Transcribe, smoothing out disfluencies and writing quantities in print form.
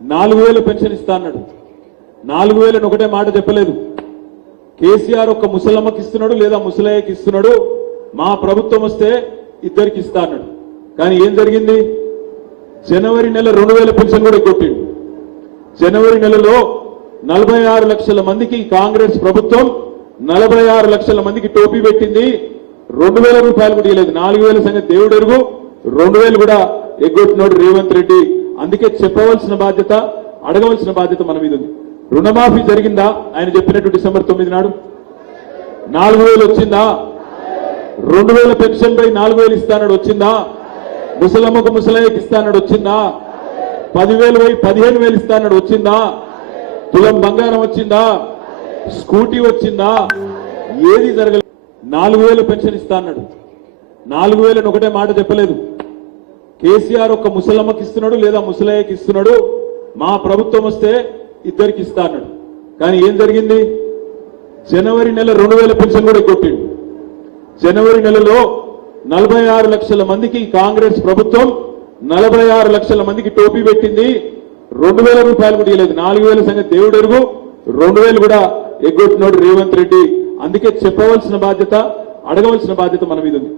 4000 pension ఇస్తా అన్నాడు. 4000 ఒకటే మాట చెప్పలేదు. కేసీఆర్ ఒక్క ముసలమ్మకి ఇస్తున్నాడు లేదా ముసలయ్యకి ఇస్తున్నాడు, మా ప్రభుత్వం వస్తే ఇద్దరికి ఇస్తా అన్నాడు. కానీ ఏం జరిగింది? జనవరి నెల 2000 పెన్షన్ కూడా ఎగ్గొట్టిండు. జనవరి నెలలో 46 లక్షల మందికి కాంగ్రెస్ ప్రభుత్వం 46 లక్షల మందికి టోపీ పెట్టింది. 2000 రూపాయలు కూడా ఇవ్వలేదు. 4000 సంగతి దేవుడు ఎరుగు, 2000 కూడా ఎగ్గొట్టినోడు రేవంత్ రెడ్డి. అందుకే చెప్పవలసిన బాధ్యత, అడగవలసిన బాధ్యత మన మీద ఉంది. రుణమాఫీ జరిగిందా? ఆయన చెప్పినట్టు డిసెంబర్ 9 నాడు 4000 వచ్చిందా? 2000 పెన్షన్ పై 4000 ఇస్తానడు వచ్చిందా? ముసలమ్మకు ముసలయ్యకి ఇస్తానడు వచ్చిందా? 10,000 పై 15,000 ఇస్తానడు వచ్చిందా? తులం బంగారం వచ్చిందా? స్కూటీ వచ్చిందా? ఏది జరగలేదు. 4000 పెన్షన్ ఇస్తా అన్నాడు. 4000 ఒకటే మాట చెప్పలేదు. కేసీఆర్ ఒక్క ముసలమ్మకి ఇస్తున్నాడు లేదా ముసలయ్యకి ఇస్తున్నాడు, మా ప్రభుత్వం వస్తే ఇద్దరికి ఇస్తా అన్నాడు. కానీ ఏం జరిగింది? జనవరి నెల 2000 పెన్షన్ కూడా ఎగ్గొట్టిండు. జనవరి నెలలో 46 లక్షల మందికి కాంగ్రెస్ ప్రభుత్వం 46 లక్షల మందికి టోపీ పెట్టింది. 2000 రూపాయలు కూడా ఇవ్వలేదు. 4000 సంగతి దేవుడు ఎరుగు, 2000 కూడా ఎగ్గొట్టినోడు రేవంత్ రెడ్డి. అందుకే చెప్పవలసిన బాధ్యత, అడగవలసిన బాధ్యత మన మీద ఉంది.